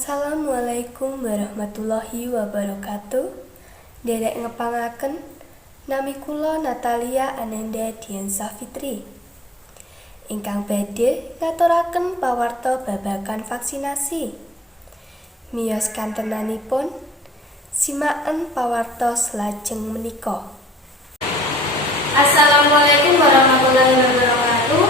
Assalamualaikum warahmatullahi wabarakatuh. Derek ngepangaken nami kula Natalia Ananda Dian Safitri. Ingkang badhe ngaturaken pawarta babagan vaksinasi. Miyos kantenanipun simaken pawarta selajeng menika. Assalamualaikum warahmatullahi wabarakatuh.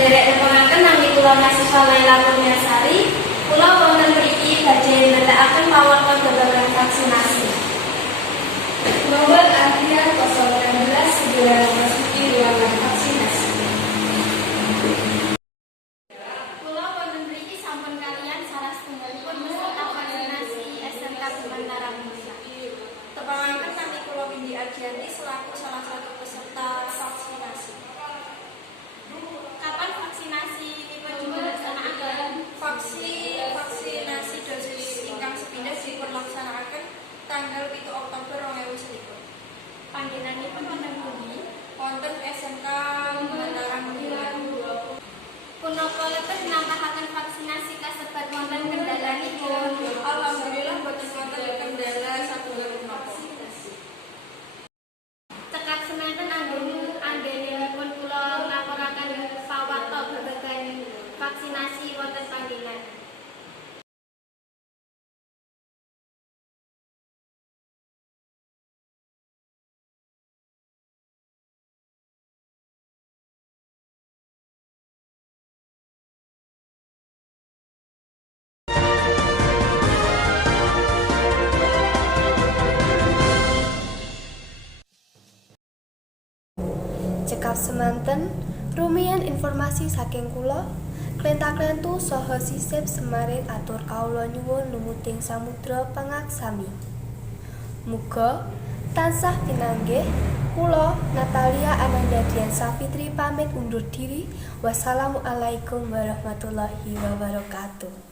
Derek ngepangaken nami kula mahasiswa Laila Kurniasari. Kula wonten mriki badhe nindakaken pawarta babagan vaksinasi. Nomor antrian 016 segera memasuki ruangan vaksinasi. Kula wonten mriki sampun kaliyan salah setunggalipun peserta vaksinasi SMK Bimantara Musa. Tepangaken nami kula Windy Ardianti selaku salah satu peserta vaksinasi. Kapan vaksinasi dipun dilaksanaken? Vaksinasi dosis ingkang sepindhah dipunlaksanaken tanggal 7 Oktober 2021. Panggenanipun wonten pundi? Wonten SMK Bimantara Musa. Punapa lebet nampahaken vaksinasi kasebat wonten kendalanipun? Alhamdulillah boten wonten kendala satunggal menapa. Cekap semanten anggenipun kula nglapuraken pawarta babagan vaksinasi wonten panggenan. Cekap semanten rumiyin informasi saking kula. Klenta-klentu saha sisip semarit atur kawula nyuwun lumuting samudra pangaksami. Muga tansah pinanggih. Kula Natalia Ananda Dian Safitri pamit undur diri. Wassalamualaikum warahmatullahi wabarakatuh.